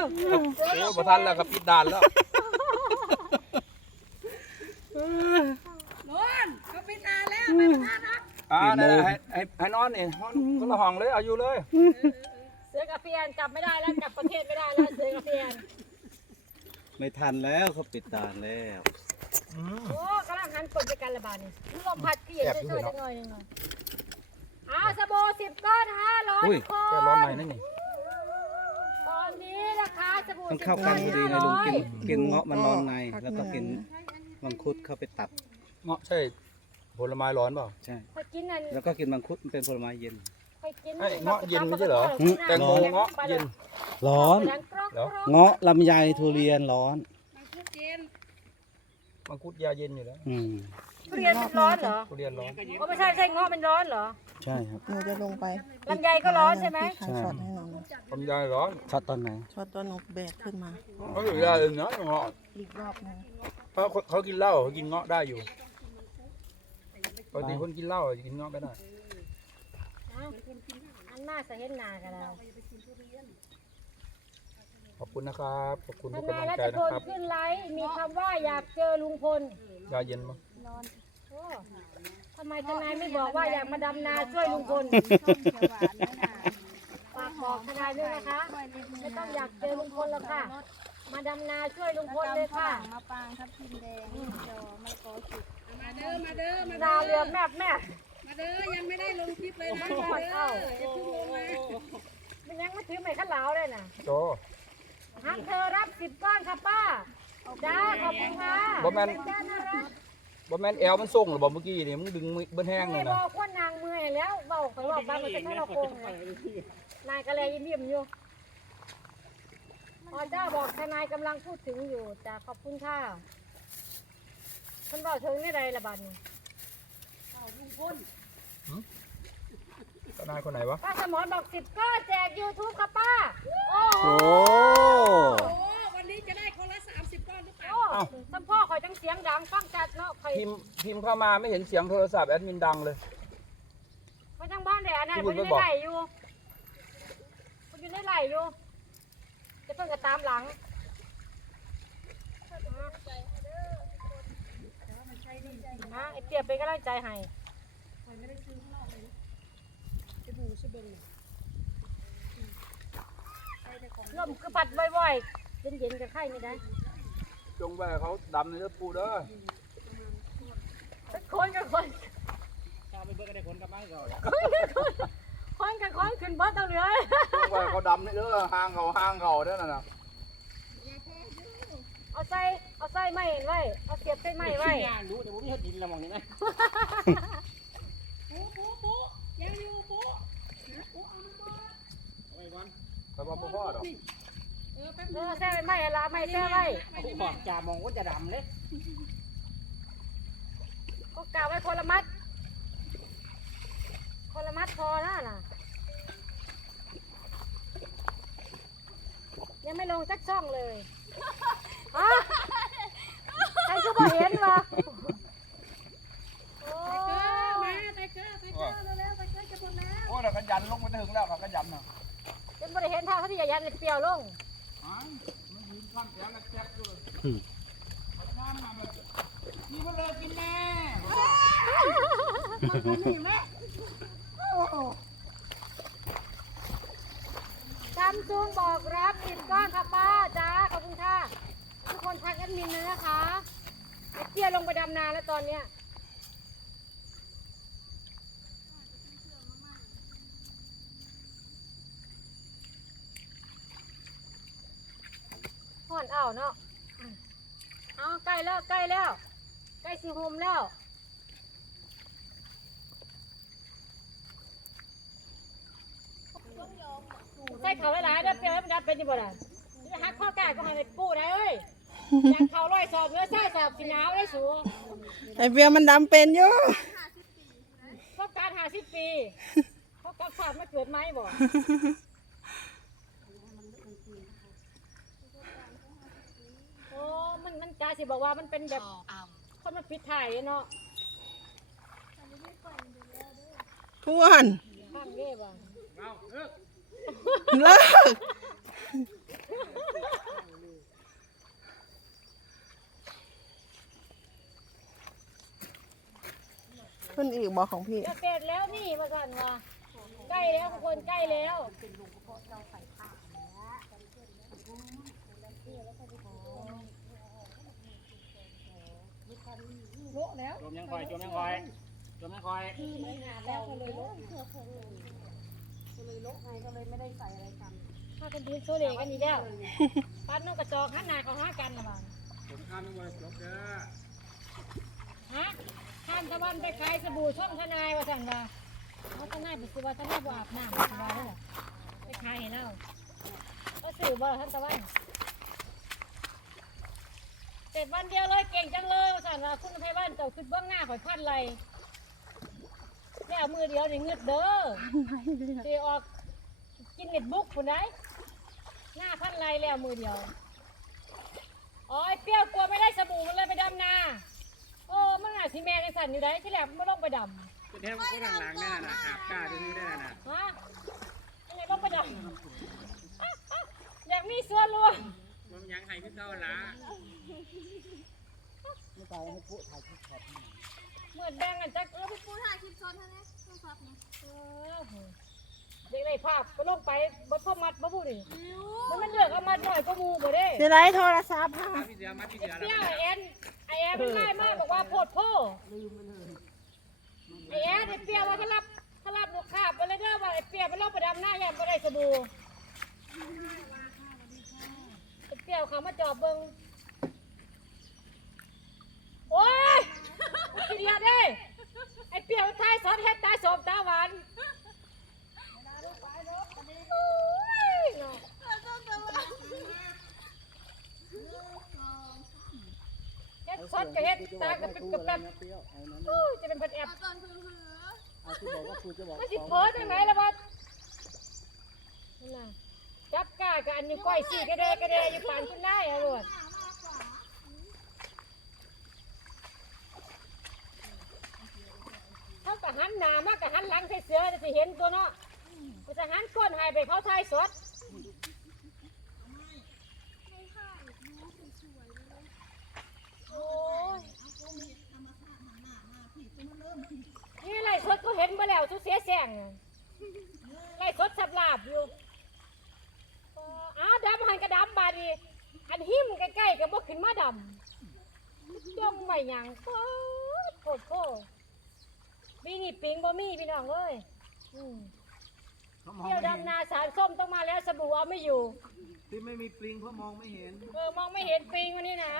โอ้ประทันแล้วครับปิดด่านแล้วนอนเขาปิดนานแล้วไปประธานนะอ่านั่นๆให้ให้ให้นอนนี่นอนคนละห้องเลยเอาอยู่เลยเสือกับเพียนกลับไม่ได้แล้วกลับประเทศไม่ได้แล้วเสือกับเพียนไม่ทันแล้วเขาปิดด่านแล้วอืมโอ้กำลังหันกดไปกันระบาดนี่ลมพัดก็เย็นแอบอยู่ช่วยๆเนาะจังหน่อยหนึงหน่อยอ้าวสบู่สิบก้อนห้าร้อยอุ้ยคแก้ร้อนหน่อยนั่นนี่ต อนนี้นะคะสบู่มันสิบเข้าก้กัอนนพอดีห้าไงลุงร้อยกินกินเงาะมันนอนใน แล้วก็กินมังคุดเข้าไปตัดเงาะใช่ผลไม้ร้อนเปล่าใช่ไปกินนั่นแล้วก็กินมังคุดมันเป็นผลไม้เย็นไปกินเอ้ยเงาะเย็นไม่ใช่เหรอหืมแตงโมเงาะเย็นร้อนดังกรอกเหรอกรอกเงาะลำไยทุเรียนร้อนมังคุดยาเย็นอยู่แล้วอืม ทุเรียนมันร้อนเหรอทุเรียนร้อนโอ้ไม่ใช่ไม่ใช่เงาะมันร้อนเหรอใช่ครับ หนูจะลงไปลำไยก็ร้อนใช่ไหมพี่ขายช็อตให้หนูหน่อยลำไยร้อนช็อตตอนไหนช็อตตัวหนูแบกขึ้นมาเขาอยู่ได้เลยเนาะเงาะอีกรอบหนึงเพราะเขากินเหล้าเขากินเงาะได้อยู่ปกติคนกินเหล้ากินเงาะไม่ได้อ้าวอันหน้าจะเห็นหน้ากันแล้วขอบคุณนะครับขอบคุณทุกทนายกำลังรัใจชนะพลครับขึ้นไลฟ์มีคำว่าอยากเจอลุงพลยาเย็นมั้งโอ้ ทำไมทนายไม่บอกว่าอยากมาดำนาช่วยลุงพลฝากบอกทนายด้วยนะคะ ไม่ต้องอยากเจอลุงพลแล้วค่ะ มาดำนาช่วยลุงพลเลยค่ะมาปางทับทิมแดงจอมะละกอสุกมาเด้อมาเด้อมานาเรือแม่แม่มาเด้อยังไม่ได้ลงคลิปเลยนะไม่มาหมดเด้อเอ้าอย่าเพิ่งลงมามันยังไม่ถือไม่ขันเหลาเลยน่ะโจหักเธอรับสิบก้อนค่ะป้าจ้าขอบคุณค่ะบ่แม่นจ้าน่ารัก บ่แม่นแอลมันส่งหรือบ่เมื่อกี้นี่มึงดึงมือเบิ้แห้งเลไม่ยบนะอกว่านางเมื่อยแล้วบอกไปว่าบ้านมันจะไม่เราโกงเลยนายก็เลยยิ้มยิ้มๆอยู่อ๋อจ้าบอกทนายกำลังพูดถึงอยู่จ้าขอบคุณค่ะคุณบอกถึงไม่ไรละบัดนี้ทนายคนไหนวะป้าสมอนบอกสิบก้อนแจกยูทูบค่ะป้า โอ้โห พิมพ์พิมพ์เข้ามาไม่เห็นเสียงโทรศัพท์แอดมินดังเลย ไปทางบ้านแดดนั่นที่คคุนณอยู่ไม่ในบอกไหลอยู่คนอยู่ในไหลอยู่จะเพิ่งจะตามหลังนะไอเตียบเป็นกำลังใจให้ลมคือปัดบ่อยๆเย็นๆกับไข่ไม่ได้ จงไว้ให้เขาดำในเลือดปูเด้อ คนกับคนคนกับคนคนกับคนขึ้นบอสเอาเหลือจงไว้ให้เขาดำในเด้อห่างเขาห่างเขาเด้อนั่นน่ะเอาใส่เอาใส่ไม้ไว้เอาเสียบใส่ไม้ไว้ปูปูปูยังอยู่ปูแต่ว่าบ่พอดอกเออแป๊บเออใส่ไม้อะไรไม้ใส่ไว้บอกจ่ามองว่าจะดำเลย ก็กาวไว้คนละมัดคนละมัดพอนะน่ะ ยังไม่ลงสักช่องเลยฮะใครก็บอกเห็นวะโอ้มาไทเกอร์ไทเกอร์เร็วๆไทเกอร์จะหมดแล้วโอ้เราก็ยันลงไปถึงแล้วเราก็ยันน่ะเป็นบริเห็นท่าเขาที่อย่ายันเปรี้ยวลงอ๋อมันยืนข้างแขนแล้วแจ๊บด้วยน้ำมา แบบนี่มันกินแน่ซัมซุงบอกรับสิบก้อนค่ะป้าจ้าขอบคุณค่ะ ทุกคนทักแอดมินเลยนะคะไอ้เตี้ยลงไปดำนาแล้วตอนเนี้ยห่อนเอาเนาะอืมเอาใกล้แล้วใกล้แล้ว ใกล้สิโฮมแล้ว ใส่เขาหลายๆเด้อเปรี้ยวให้มันดับเป็นยังบ่ได้นี่หักข้อกายก็ให้ไปกู้ได้เอ้ยอยากเขาร้อยสอบเหลือเศร้าสอบสิหนาวได้สูไอเบียร์มันดำเป็นอยู่ต้องการหาสิบปีเพราะการสอบมาเกิดไหมบ่โอ้มันมันกาสิบอกว่ามันเป็นแบบค ก็มาปิดถ่ายเนาะทวนข้างเด้บ่เลิกขึ้นอีกบอกของพี่เสร็แล้วนี่มาสั่นมาใกล้แล้วทุกคนใกล้แล้ว จมยังคอยจมยังคอยจมยังคอยถ้ากันยืนโซเลกันอีกแล้วปั้นนกกระจอกหันหน้าเขาหากันนะบ้างผมข้ามไม่ไหวจบเด้อฮะข้ามตะวันไปขายสบู่ช่องทนายว่าสั่งว่าเขาทนายไปซื้อว่าทนายบ่อาบน้ำซื้อว่าได้หรอไปขายให้เราก็สื่อบ่ท่านตะวัน เสร็จวันเดียวเลยเก่งจังเลยว่าสั่งว่าคุณไทยบ้านเจ้าขึ้นเบื้องหน้าข่อยพันไรแล้วมือเดียวนี่เงืดเด้อเสียออกกินเน็ตบุ๊กคนไหนหน้าพันไรแล้วมือเดียวอ๋อไอ้เปรี้ยวกลัวไม่ได้สบู่มันเลยไปดำนาโอ้มันอาจสิแม่กันสั่นอยู่ได้ที่แหลมไม่ต้องไปดจะแทงคนข้างหลังแน่น่ะอาบกล้าจะนี่ได้น่ะำฮะยังไงต้องไปดำอยากมีส่วนร่วมมัน ยังให้พี่เท่าละเหมือนแดงกันจักเออกูถ่ายคลิปซ้อนเท่านี้โทรศัพท์นะเออเด็กไรภาพก็ลงไปบนพ่อมัดบ่พูดดิมันมันเลือกเอามัดหน่อยก็มูบ่ได้สิไรโทรศัพท์ค่ะมาพี่เสือมาพี่เสือเปรี้ยวแล้วไอแอนไอแอนมันไล่มากบอกว่าโพดโพไอแอนไอเปรี้ยวว่าถ้ารับถ้ารับลูกค้าไปเลยเด้อว่าไอเปรี้ยวไปลงไปดำหน้าอย่างบ่ได้สบู่ ไอเปรี้ยวเขามาจอบเบิ่งโอ้ยมันกินยาเด้ไอเปรี้ยวทายสอนเฮ็ดตาสมตาหวานโอ้ยเนาะเฮ็ดสดก็เฮ็ดตาก็เป็นกับแบบอู้ยจะเป็นเพันแอบตอนคือหือมันสิเพ้อจังไหนล่ะวะนั่นน่ะ จับกากับอันนี้ก้อยสี่กระเดกระเดอยู่ปานคุณนายอะรวดเขากับหันหน้ามากับหันหลังใส่เสือจะสิเห็นตัวเนาะก็จะหันก้นหายไปเขาทายสดโอ้ยนี่ไรสดก็เห็นมาแล้วทุเสียแสงน่ะไรสดสับลาบอยู่ อ้าวดำหันกระดำบาดนีอันหิมใกล้ๆกับบ่ขึ้นมาดำจ้องไม่หยังโคตรโคตรโคตรปีนี่ปิงบ่มีพี่น้องเอ้ยอืมเขามองเที่ยวไม่เห็นดำนาสารส้มต้องมาแล้วสบู่เอาไม่อยู่ ที่ไม่มีปลิงเพราะมองไม่เห็น เออมองไม่เห็นปิงวันนี้นะ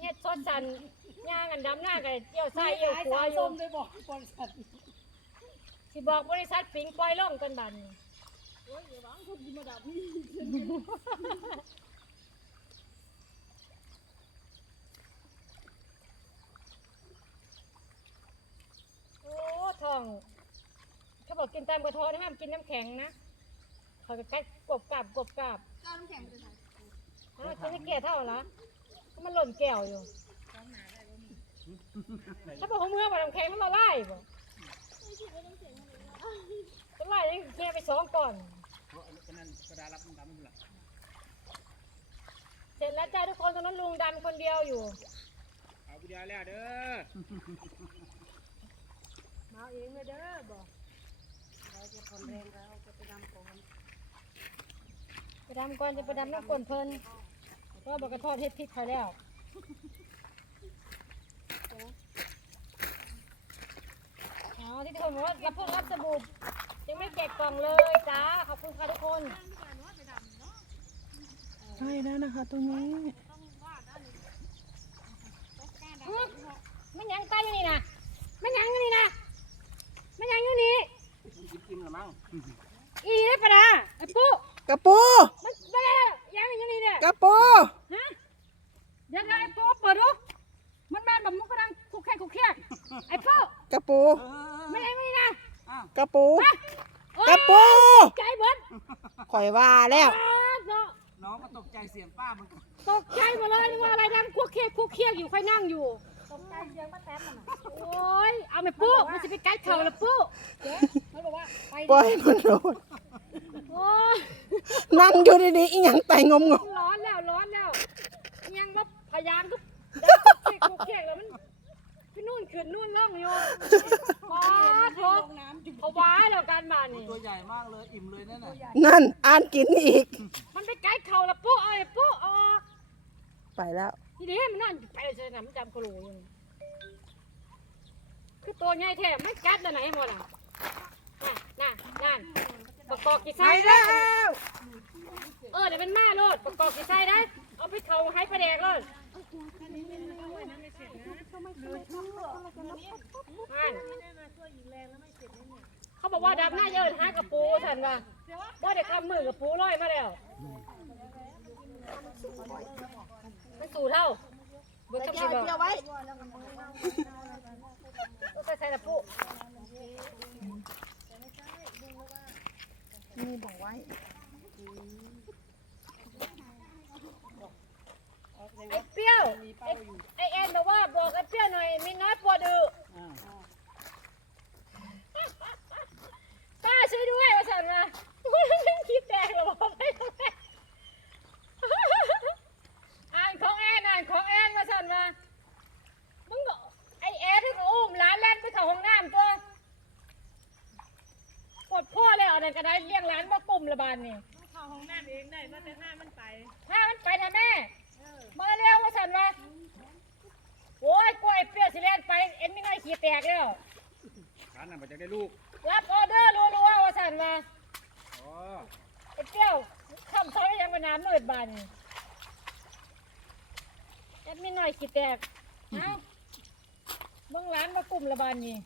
เฮ็ดซดสันย่างกันดำหน้ากันเที่ยวใส่เอี่ยวขวาอยู่สิบอกบริษัทปิงปล่อยล่องกันบัดน โอ้ทอง เขาบอกกินตามกระท้อนห้ามกินน้ำแข็งนะเขาจะกัดกบกราบกบกราบก้าวน้ำแข็งไปไหนอ้าวกินไม่แก่เท่าเหรอมันหล่นแก้วอยู่ ถ้าบอกเขาเมื่อว่าน้ำแข็งมันละลายบ่ ละลายยังแค่ไปสองก่อน เพราะฉะนั้นกระดาษรับมันดำมันหลักเสร็จแล้วจ้าทุกคนตอนนั้นลุงดันคนเดียวอยู่ เอาพี่เสือแล้วเด้อมาเองเลยเด้อบอกไปดำก่อนจะไปดำน้ำก้นเพลินเพราะว่าบอกกระทอดเฮ็ดทิศเขาแล้วอ๋อที่ทุกคนบอกว่ารับพวกรับสบู่ ยังไม่แกะกล่องเลยจ้าขอบคุณค่ะทุกคนใช่แล้วนะคะตรงนี้อื้อมันยังตายอยู่นี่นะมันยังอยู่นี่นะมันยังอยู่นี่กินกินหรือมั้งอีได้ปะนะไอ้ปุ๊กระปูมันไม่ได้ยังอยู่นี่เนี่ยกระปูฮะเดี๋ยวไอ้ปุ๊เปิดดูมันแม่นแบบมุกกระดังคุกแค่คุกแค่ไอ้ปุ๊กระปูมันยังอยู่นี่นะ กระปูโอ๊ยกระปูใจเบิดข่อยว่าแล้วอ้าวเนาะน้องก็ตกใจเสียงป้าเหมันกันตกใจหมดเลยนึกว่าอะไรดังคุกเคียกคุกเคียกอยู่ค่อยนั่งอยู่ ตกใจเสียงป้าแตนมันโอ้ยเอาไปปุ๊มันจะไปไกลเข่าละปุ๊เจ๊เขาบอกว่าไปปล่อยมันโดนโอ้ยนั่งอยู่ดีๆอีหยังไตงมงร้อนแล้วร้อนแล้วยังมาพยายามทุกคุกเคียกคุกเคียกแล้วมันขึ้นนู่นขึ้นนู่นล่องอยู่ป้าโถ เขาว้าแล้วกันบ้านนี่ตัวใหญ่มากเลยอิ่มเลยนั่นน่ะนั่นอ่านกินอีก มันไปไกลเขาละปุ๊เอาไอ้ปุ๊ออกไปแล้วทีนี้มันนั่นไปเลยนะมันจำกระโหลกอยู่คือตัวใหญ่แท้ไม่กัดตัวไหนหมดอะน่ะน่ะนั่นประกอบกี่ไส้ได้เออเดี๋ยวเป็นมาโลดประกอบกี่ไส้ได้ เอาไปเขาให้ประแดกเลยนั่น เขาบอกว่าดับหน้าเยอะหากระปูสันว่าว่าเด็กทำมือกับปูลอยมาแล้วมันสู่เท่าเบิกคำสิบอกไว้ก็ใส่ใส่ละปูนี่บอกไว้ไอ้เปรี้ยวไอ้ไอ้แอนบอกว่าบอกไอ้เปรี้ยวหน่อยมีน้อยปวดดื้อป้าช่วยด้วยว่าสั่นมายังคิดแตกเหรอบอกไม่ได้อ่านของแอนอ่านของแอนมาสั่นมามึงก็ไอ้แอนที่เขาอุ้มหลานแล่นไปเข้าห้องน้ำตัวปวดพ่อเลยเอาไหนก็ได้เลี้ยงหลานมากลุ่มละ บานนี่เข้าห้องน้ำเองได้มาแต่ห้ามันไปถ้ามันไปนะแม่มาเร็วว่าสันมาโอ้ยกล้วยเปรี้ยวสิเล่นไปเอ็นไม่น้อยขี้แตกแล้วร้านน่ะมันจะได้ลูกรับออเดอร์รัวๆว่าสันมาอ๋อไอ้เปรี้ยวคำซ้อนยังมาน้ำมืดบานนี่เอ็นไม่น้อยขี้แตกเอ้าเบิ่งร้านมากลุ่มละบานนี่